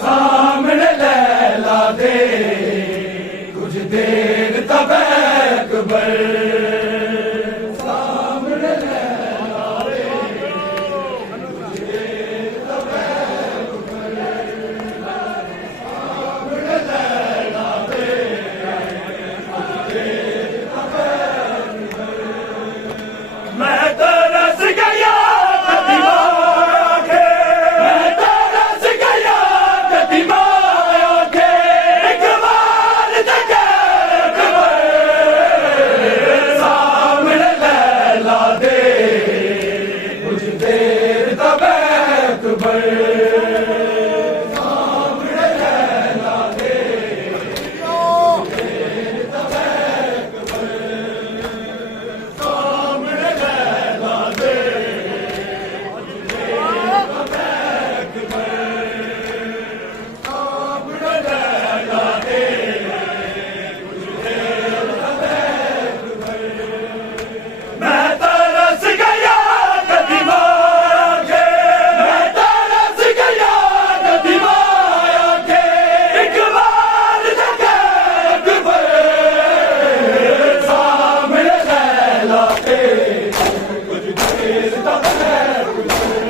सामने लैला दे कुछ देर तब अकबर सामने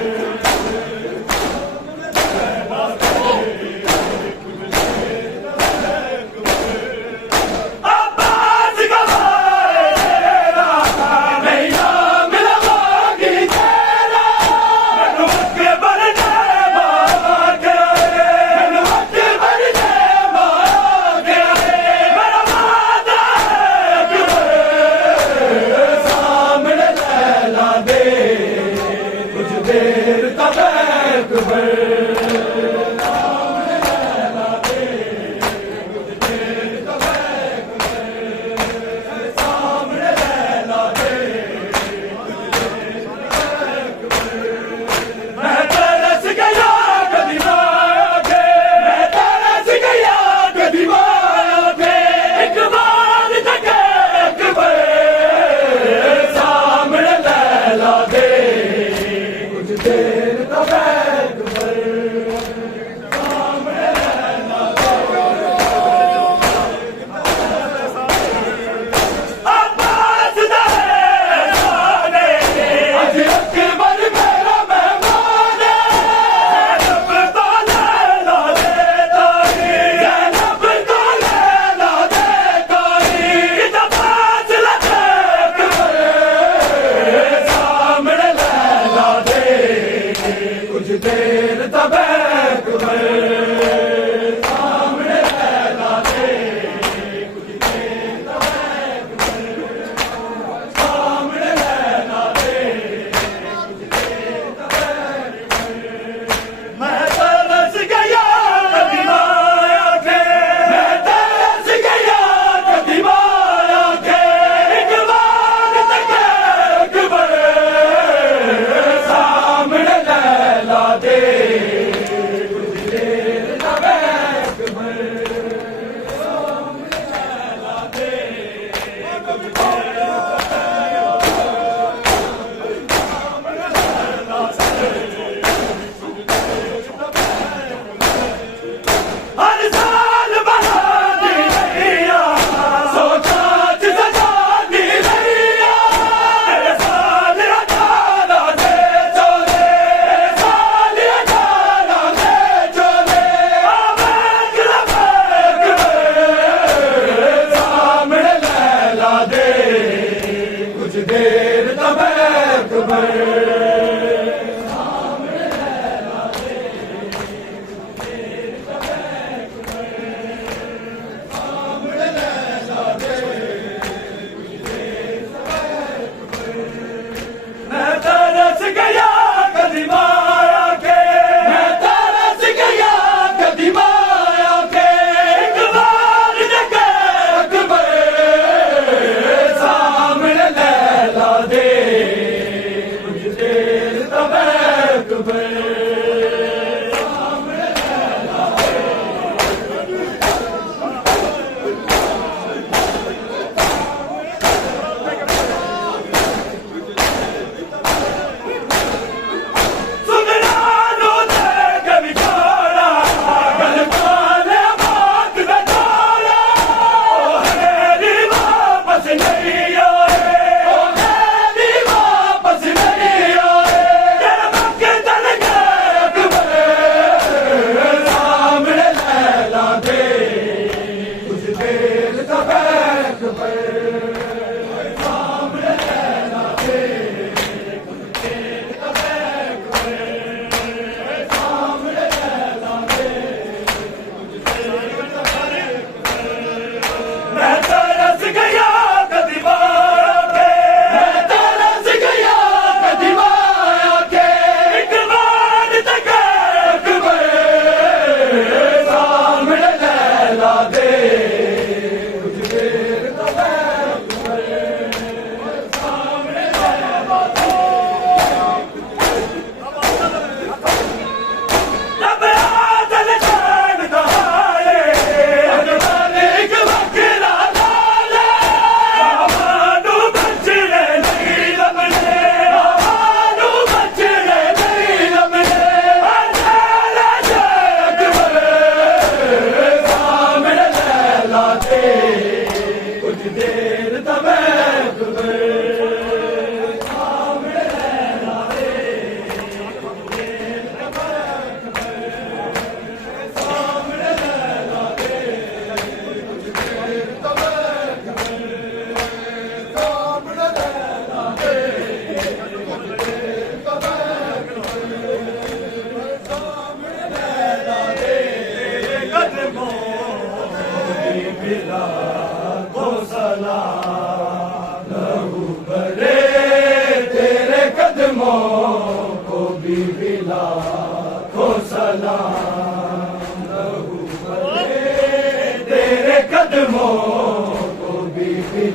लैला दे कुछ देर तब अकबर सामने लैला दे कुछ देर तब अकबर मैं तरस गया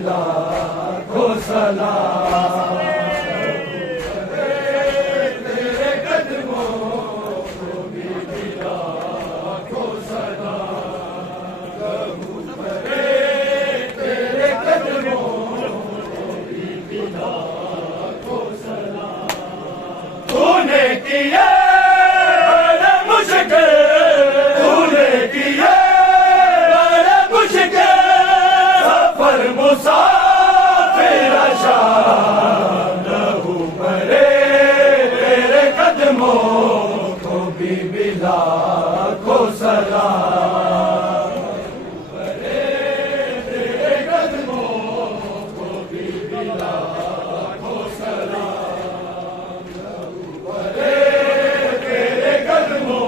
लाखों सलाम। तेरे कदमों को भी लाखों सलाम। तेरे कदमों को भी लाखों सलाम। तूने किया बड़ा मुश्किल, तूने किया बड़ा मुश्किल सफर मुसाफिर शान लहू भरे। तेरे कदमों को भी लाखों सलाम। तेरे कदमों को भी लाखों सलाम। तेरे कदमों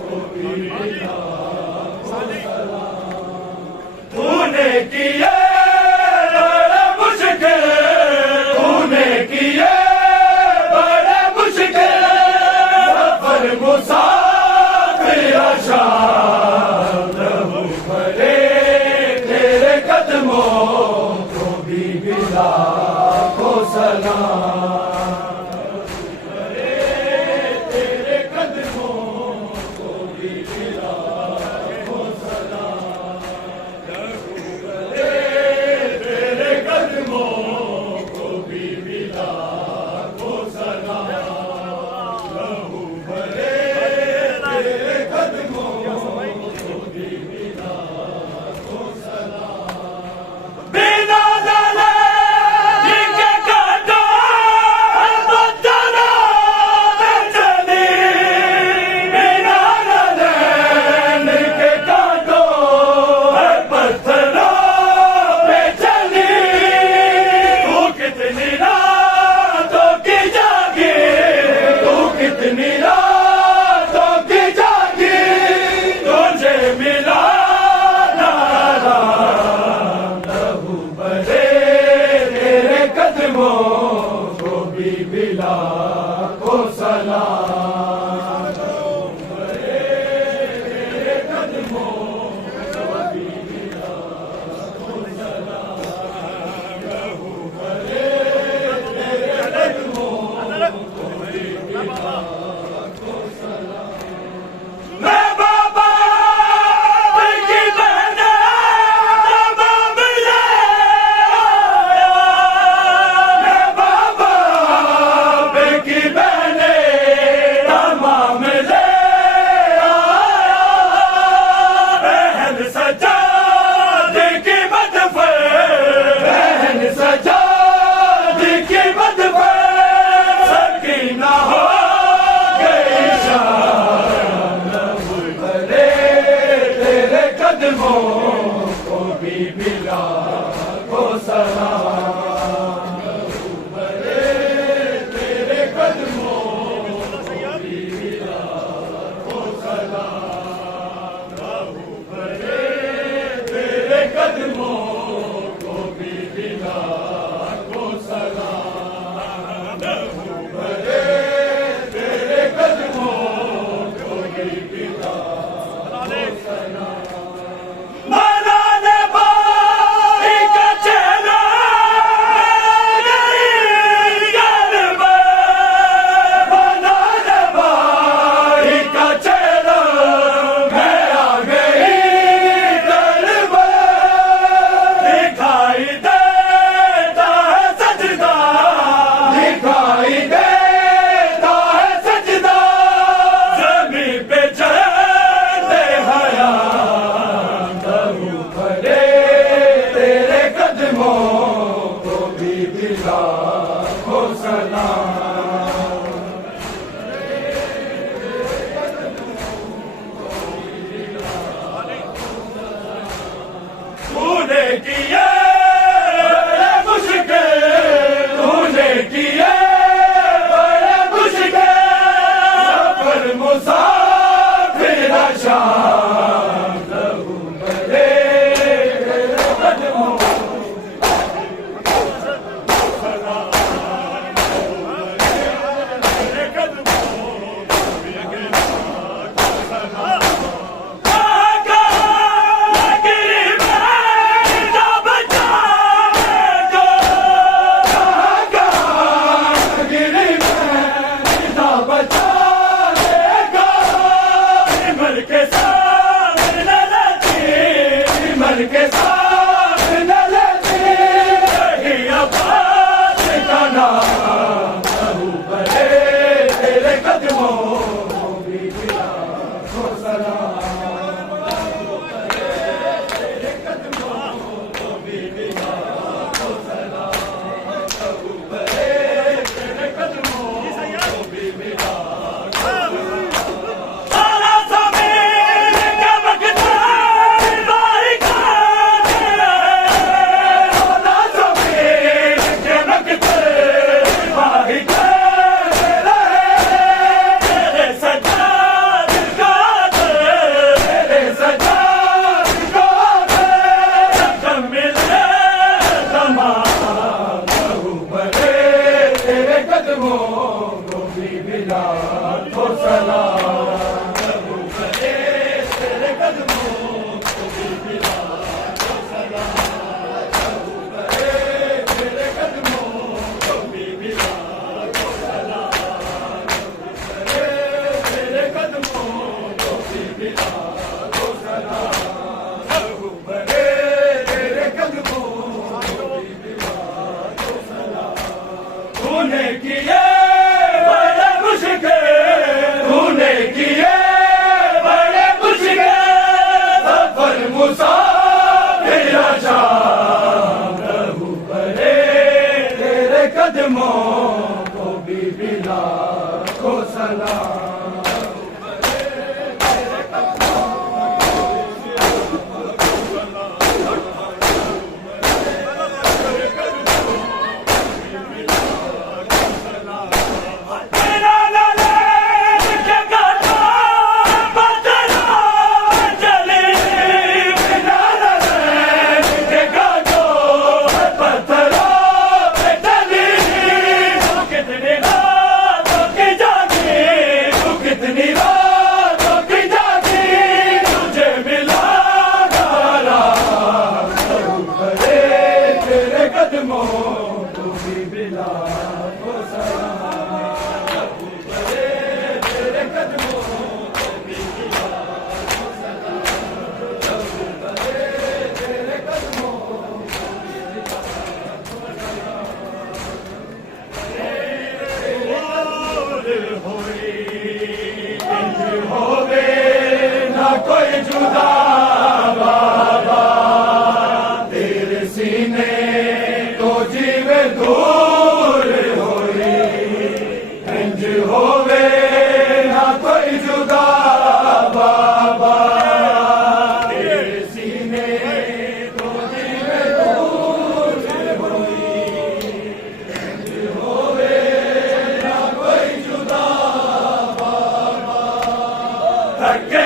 को भी लाखों सलाम। तूने किया बड़ा मुश्किल, तूने किया बड़ा मुश्किल सफर मुसाफिर शान लहू भरे। तेरे कदमों को भी लाखों सलाम। तेरे कदमों को भी लाखों सलाम। तेरे कदमों को भी लाखों सलाम। लहू भरे। तेरे कदमों को भी लाखों सलाम। बिना लाले जिनके कांटो बदला चली। बिना लाले जिनके कांटो पत्थरों पे चली। तू कितनी रातों की जागी, तू कितनी रातों की जागी। तुझे मिला नारा लहू भरे। तेरे कदमों को भी लाखों सलाम। तेरे कदमों को भी लाखों सलाम। लहू भरे। तेरे कदमों को भी लाखों सलाम। मैं बाबा की बहना तमाम ले आया। मैं बाबा की बहने तमाम ले आया। बहन सजाद की मद पर, बहन सजाद की मद पर सकीना हो गई शान लहू भरे। तेरे कदमों को भी लाखों सलाम। लहू भरे। तेरे कदमों को भी लाखों सलाम। लहू भरे। तेरे कदमों को भी लाखों सलाम। लहू भरे। तेरे कदमों को भी लाखों सलाम। मनाने भाई कदमों को भी मिला को सलाम रबू करे तेरे कदमों को भी मिला को सलाम रबू करे तेरे कदमों को भी मिला को सलाम होई इंज होवे ना कोई जुदा बाबा तेरे सीने तो जीवे दूर होई इंज होवे ना कोई जुदा बाबा तेरे सीने तो जीवे दूर होई इंज होवे ना कोई जुदा बाबा धक्के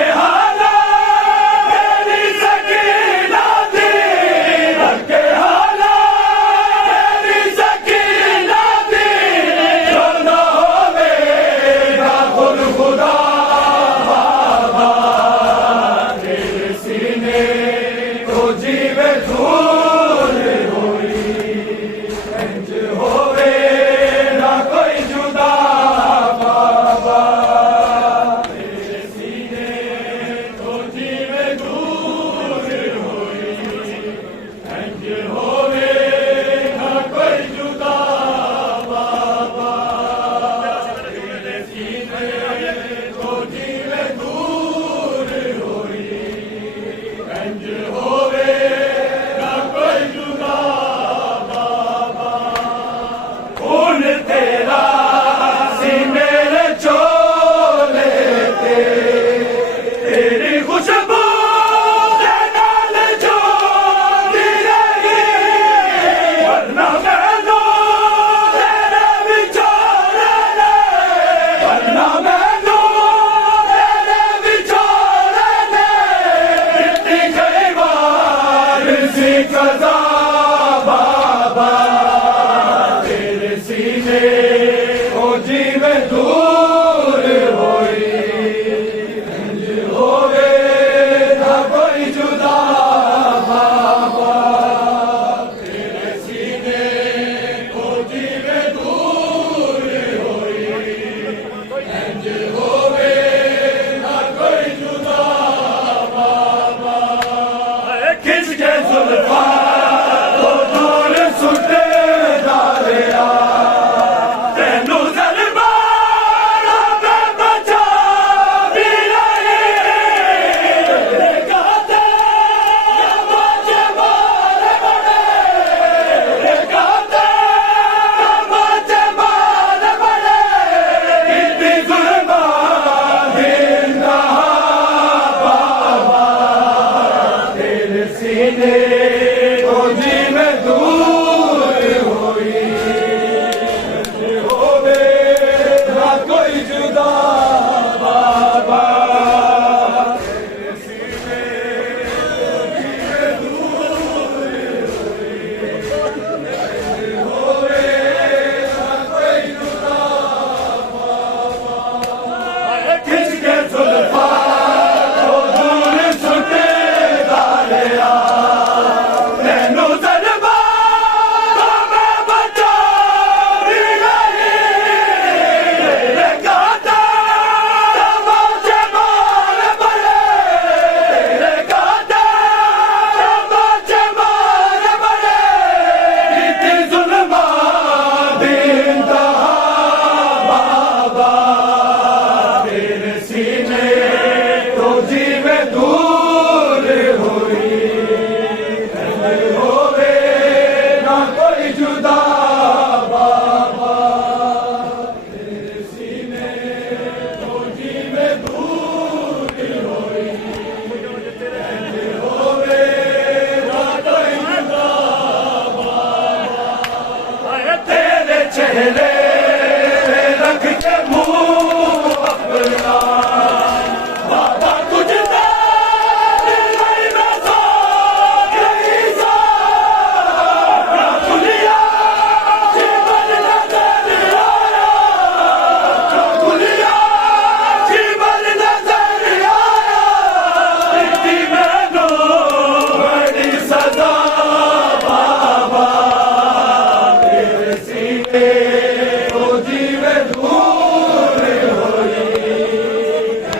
ओ जीवे दूर होई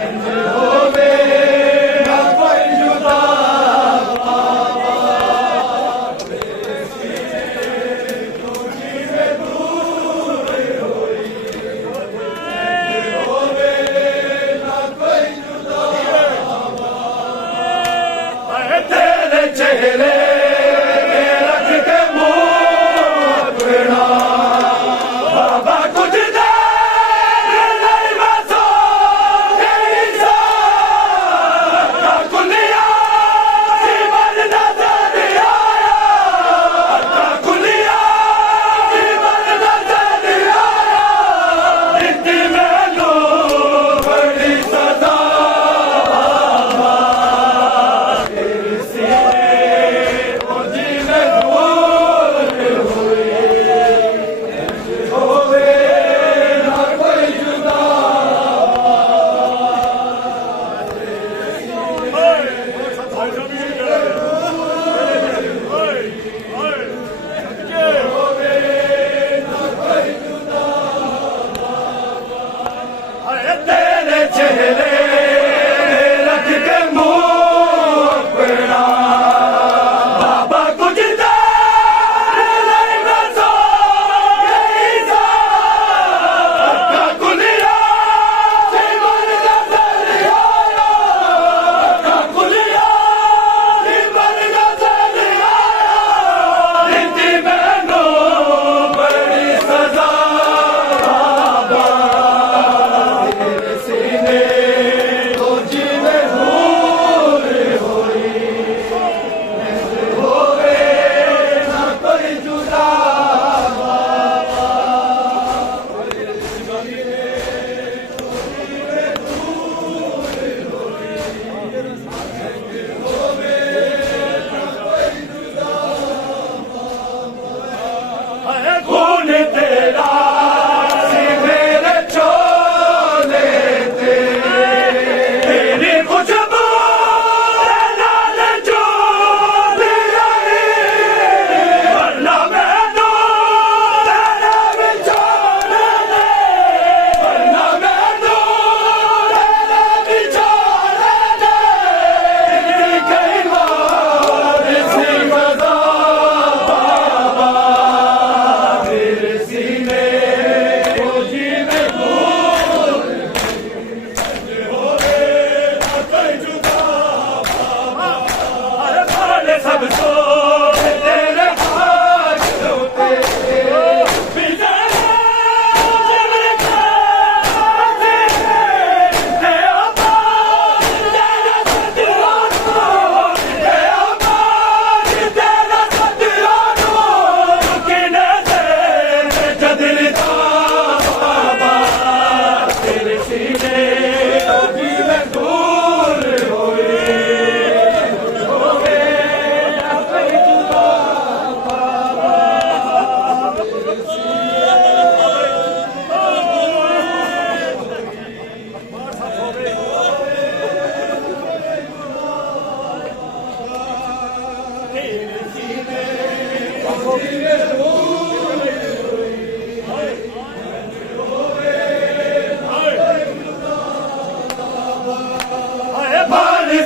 इंज होवे ना कोई जुदा बाबा तेरे सीने ओ जीवे दूर होई इंज होवे ना कोई जुदा बाबा तेरे चेहरे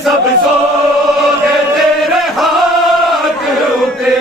सब सो तेरे हाथ उते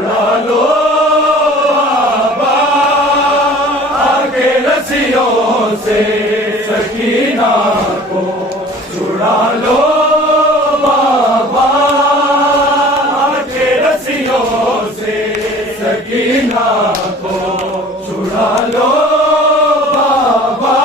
छुड़ा लो बाबा आगे रस्सियों से सकीना को छुड़ा लो बाबा आगे रस्सियों से सकीना को छुड़ा लो बाबा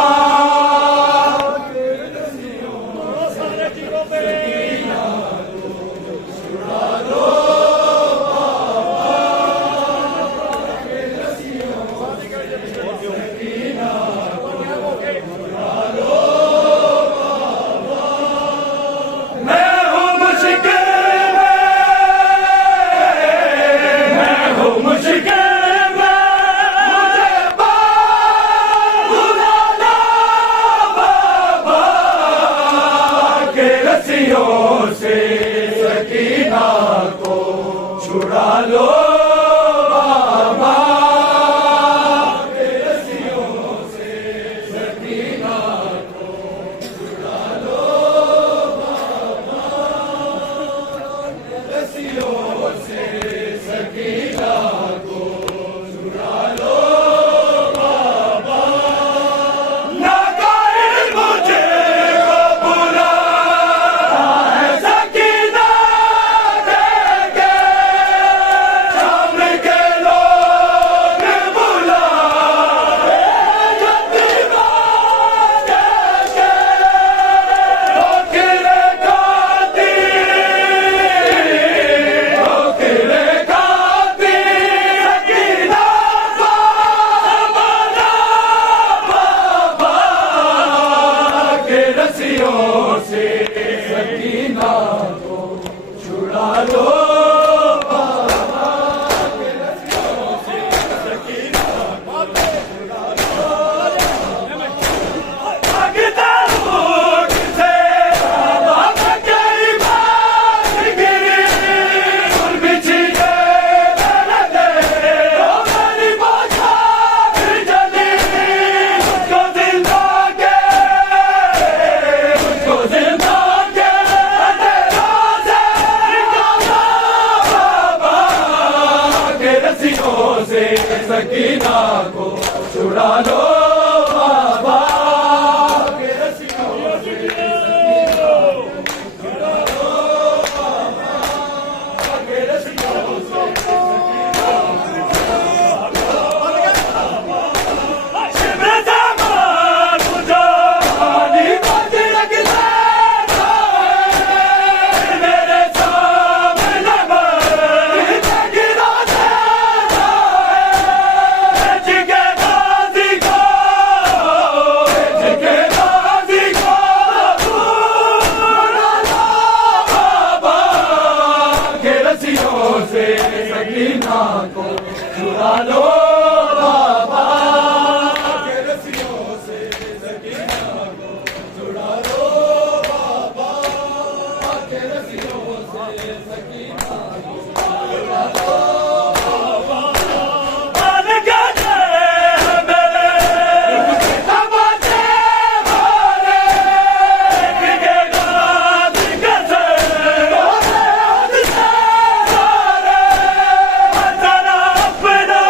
से सकीना को छुड़ा लो बाबा रस्सियों से सकीना को छुड़ा लो बाबा रस्सियों से सकीना को छुड़ा लो बाबा ना कायल मुझे रस्सियों से सकीना को छुड़ा लो बाबा रस्सियों से सकीना को छुड़ा लो भागता ऊँट से बाबा की बात गिरी फूल बिछी दे मेरी बाजा फिर जली मुझको जिंदा के रस्सियों से सकीना को छुड़ा लो बाबा रस्सियों से सकीना को छुड़ा लो बाबा रस्सियों से सकीना शिव जमान मुझे पानी बज लगता मेरे सामने गिरा से सकीना को छुड़ा लो बाबा रस्सियों से सकीना को छुड़ा लो बाबा रस्सियों से सकीना को छुड़ा लो बाबा मान गए मेरे तमाचे मारे बिगेगा दिगसे अपना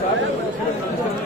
Thank you.